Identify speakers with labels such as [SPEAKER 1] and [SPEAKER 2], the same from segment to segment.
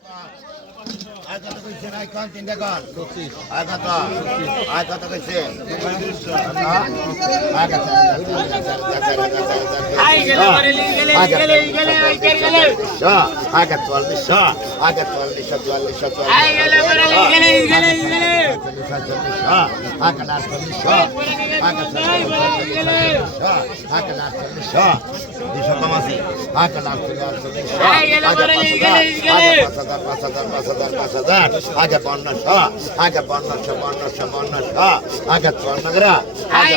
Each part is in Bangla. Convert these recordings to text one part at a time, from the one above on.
[SPEAKER 1] Black Lives uh, আয় কত কইছে নাই কোন তিনটা কোন আয় কত আয় কত কইছে আয় কত আগে চল্লিশ আগে চল্লিশ আটচল্লিশ দুশো কম আছে আগে আটচল্লিশ পাঁচ হাজার পাঁচ হাজার হাজার আগে পনেরোশো আগে পনেরোশো পনেরোশো পনেরোশো আগে পনেরো আগে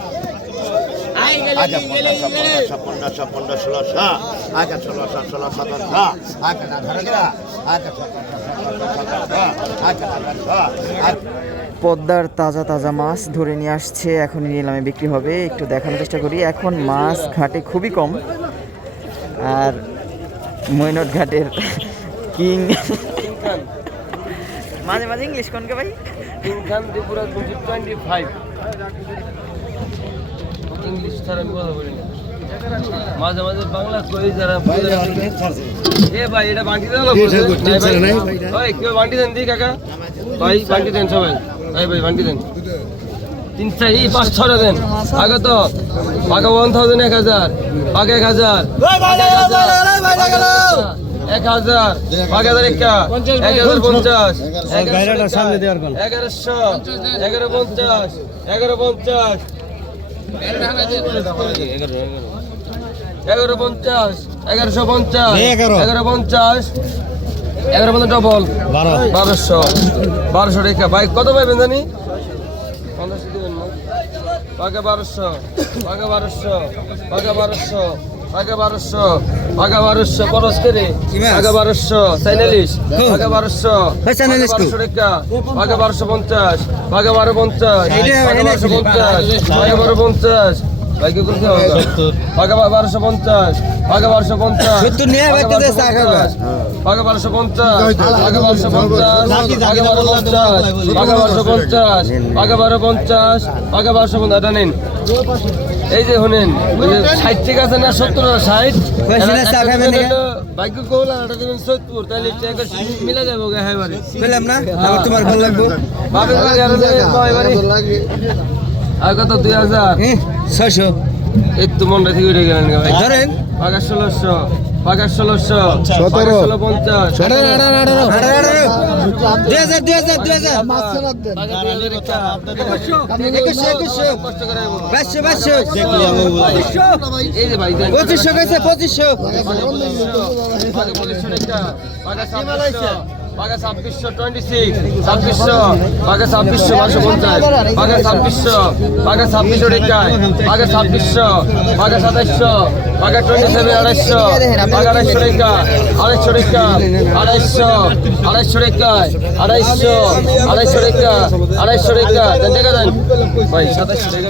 [SPEAKER 2] পদ্মার তাজা তাজা মাছ ধরে নিয়ে আসছে, এখন নিলামে বিক্রি হবে, একটু দেখানোর চেষ্টা করি। এখন মাছ ঘাটে খুবই কম, আর মৈনট ঘাটের কিং। মাঝে মাঝে ইংলিশ কোনকে ভাই?
[SPEAKER 3] ইংলিশ ছাড়া আমি কথা বলি না। মাঝে মাঝে বাংলা কই যারা এ ভাই এটা বান্টি দেন ভাই কেউ বান্টি দেন দি কাকা? ভাই বান্টি দেন সবাই। ভাই ভাই বান্টি দেন। তিন চাই পাঁচ ছটা দেন। আগে তো পাকা ওয়ান থাউজেন্ড এক হাজার। পাকা এক হাজার। এক হাজার। পাঁচ হাজার। একা এক হাজার পঞ্চাশ। এগারোশো। এগারো পঞ্চাশ। এগারো পঞ্চাশ। এগারো। পঞ্চাশ এগারোশো পঞ্চাশ এগারো পঞ্চাশ এগারো পঞ্চাশ ডবল বারোশো। বারোশো রেখা বাইক কত পাইবেন জানি? পঞ্চাশ দিবেন না। পাকা বারোশো। পাকা বারোশো। পাকা বারোশো। পাকা বারোশো পাকা বারোশো খরচ করে পাকা বারোশো সাইনালিশ পাকা বারোশো বারোশো রেখা। পাকা বারোশো পঞ্চাশ পাকা বারো পঞ্চাশ পাকা বারো পঞ্চাশ পাকা বারো পঞ্চাশ। পাকা বারোশো পঞ্চাশ পাকা বারোশো পঞ্চাশ পাকা বারোশো পঞ্চাশ পাকা বারোশো পঞ্চাশ পাকা বারো পঞ্চাশ পাকা বারোশো পঞ্চাশ পাকা বারো পঞ্চাশ পাকা বারোশো পঞ্চাশ এটা নিন। এই যে শুনেন ষাট ঠিক আছে না সত্তর? না ষাট বাইক কোলা এটা দেবেন সত্তর। তাহলে টাকা মিলে যাব হ্যাঁ
[SPEAKER 4] পেলাম না? তোমার ভালো লাগবো?
[SPEAKER 3] আরও কত? দুই হাজার।
[SPEAKER 4] ছয়শো।
[SPEAKER 3] তো মনটা থেকে উঠে গেলেন ভাই।
[SPEAKER 4] ধরেন।
[SPEAKER 3] পাকা ষোলোশো পাকা ষোলোশো
[SPEAKER 4] সতেরো।
[SPEAKER 3] ষোলো পঞ্চাশ
[SPEAKER 4] দুই হাজার হাজার হাজার। পঁচিশশো। পঁচিশশো
[SPEAKER 3] পাকা ছাব্বিশশো, টোয়েন্টি সিক্স ছাব্বিশশো পাকা ছাব্বিশশো পাঁচশো পঞ্চাশ পাকা ছাব্বিশশো পাকা ছাব্বিশশো টাকায় পাকা ছাব্বিশশো পাকা সাতাইশশো পাকা টোয়েন্টি সেভেন আড়াইশো পাকা আড়াইশো টাকা আড়াইশো টাকা আড়াইশো আড়াইশো টাকায় আড়াইশো আড়াইশো টাকা আড়াইশো টাকা টাকা দেন। ভাই সাতাইশশো টাকা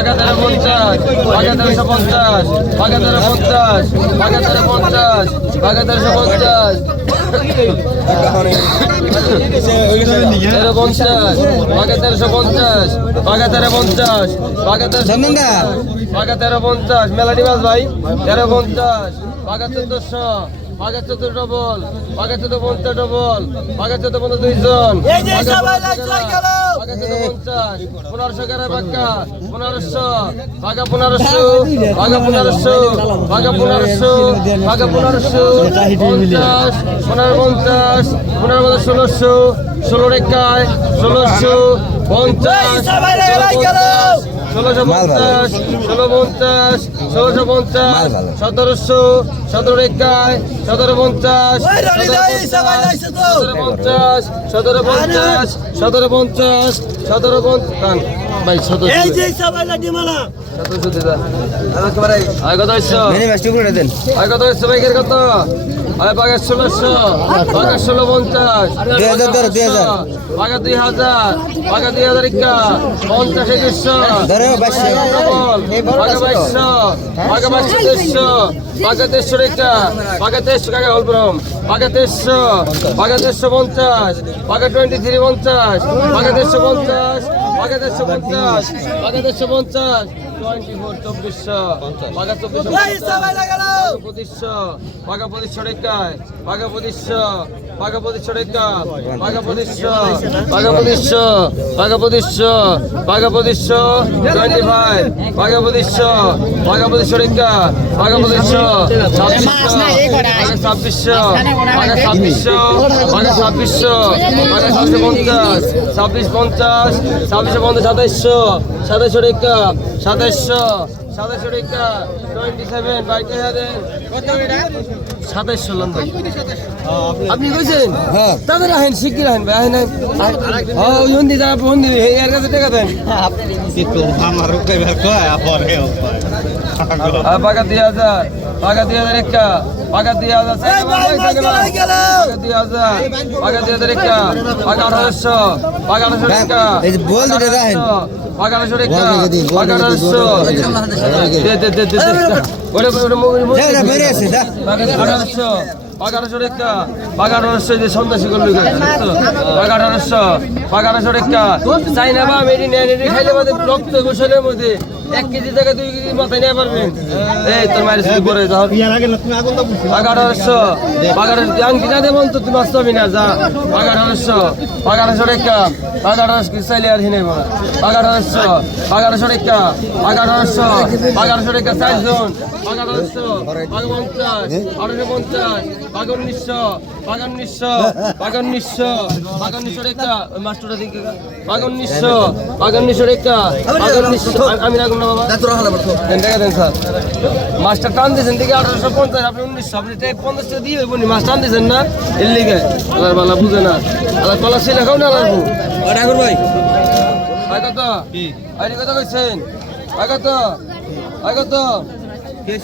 [SPEAKER 3] পাকা তেরো পঞ্চাশ পাকা তেরোশো পঞ্চাশ পাকা তেরো পঞ্চাশ পাকা তেরো পঞ্চাশ পাকা তেরোশো পঞ্চাশ। তেরো পঞ্চাশ পাকা তেরোশো পঞ্চাশ পাকা তেরো পঞ্চাশ পাকা তেরো
[SPEAKER 4] চন্দনদা
[SPEAKER 3] পাকা তেরো পঞ্চাশ। মেলাডি মাছ ভাই তেরো পঞ্চাশ পাকা চোদ্দশো বাঘের চোদ্দ ডবল বাঘের চোদ্দ পঞ্চাশ ডবল বাঘের চোদ্দ পঞ্চাশ দুইজন। বাঘের চোদ্দ পঞ্চাশ পনেরোশো এগারো বাঘা পনেরোশো বাঘা পনেরোশো বাঘা পনেরোশো বাঘা পনেরোশো বাঘা পনেরোশো পঞ্চাশ পনেরো পঞ্চাশ পনেরো পঞ্চাশ ষোলোশো ষোলো রেখায় ষোলোশো পঞ্চাশ ষোলোশো পঞ্চাশ ষোলো পঞ্চাশ ষোলোশো পঞ্চাশ সতেরোশো সতেরো রেখায় সতেরো পঞ্চাশ সতেরো পঞ্চাশ সতেরো পঞ্চাশ সতেরো পঞ্চাশ সতেরো পঞ্চাশ ভাই সতেরো সতেরোশো দিদা। কত
[SPEAKER 4] মেনে
[SPEAKER 3] আর কত হচ্ছে বাইকের কত? বাঘের ষোলোশো বাঘের ষোলো পঞ্চাশ
[SPEAKER 4] দুই হাজার ধরো, দুই হাজার।
[SPEAKER 3] বাঘা দুই হাজার বাঘা দুই হাজার ইকা পঞ্চাশ একশো
[SPEAKER 4] ধরো, বাইশশো।
[SPEAKER 3] বাঘা বাইশশো বাঘা বাইশশো দেড়শো বাঘা দেড়শো রেখা বাঘা দেড়শো কাকা হলব্রম বাঘা দেড়শো বাঘা দেড়শো পঞ্চাশ বাঘা টোয়েন্টি থ্রি পঞ্চাশ বাঘা দেড়শো পঞ্চাশ বাঘা দেড়শো পঞ্চাশ বাঘা দেড়শো পঞ্চাশ টোয়েন্টি ফোর চব্বিশশো বাঘা চব্বিশশো বাঘা পঁচিশশো বাঘা পঁচিশশো রেখা বাঘা পঁচিশশো। ছাব্বিশ পঞ্চাশ ছাব্বিশশো পঞ্চাশ সাতাইশশো সাতাইশশো রেখা সাতাইশশো সাতাইশশো রেখা টোয়েন্টি সেভেন বাইকে হাজার। সাতাইশশো লম্বা। আপনি কইছেন?
[SPEAKER 4] হ্যাঁ।
[SPEAKER 3] তাদের আহেন শিগগির আহেন ভাই আহেন হন্দি যা হন্দি এর কাছে টাকা দেন। আর পাকা দুই হাজার পাকা দুই হাজার একটা পাকা দুই হাজার পাকা দুই হাজার পাকা দুই হাজার একটা পাকা আঠারোশো পাকা আঠারোশো টাকা।
[SPEAKER 4] বল দুটো
[SPEAKER 3] ওটা ওটা ওটা
[SPEAKER 4] যা,
[SPEAKER 3] সন্ত্রাসী করল পাগারোশো পাগারোশো রেখা চাই না বা মেরি এটি খাইলে বাদে রক্ত গোসলের মধ্যে এক কেজি থেকে দুই কেজি মাথায় নিয়ে পারবেন এই তোর মায়ের শুধু করে যাও পাগারোশো পাগারোশো আংটি না দেবন তো তুমি আসতে হবে না যা। পাগারোশো পাগারোশো রেখা পাগারোশো কি চাইলে আর হিনে পাগারোশো পাগারোশো রেখা পাগারোশো পাগারোশো রেখা চারজন পাগারোশো পাগা পঞ্চাশ আঠারোশো পঞ্চাশ উনিশশো পাগা উনিশশো রেখা ওই মাস্টারটা দিকে উনিশশো রেখা পাগা উনিশশো আমি রাখুন না বাবা। দেন টাকা দেন স্যার। মাস্টার টান দিয়েছেন দিকে আঠারোশো পঞ্চাশ আপনি উনিশশো আপনি টাকা পঞ্চাশ টাকা দিয়ে বলি মাছ টান দিয়েছেন না? এর লিগে। আল্লাহ বালা বুঝে না। আল্লাহ কলা ছিল না লাগবো
[SPEAKER 4] ঠাকুর ভাই।
[SPEAKER 3] ভাই কত? আরে কত কইছেন? ভাই কত? ভাই কত?
[SPEAKER 4] কে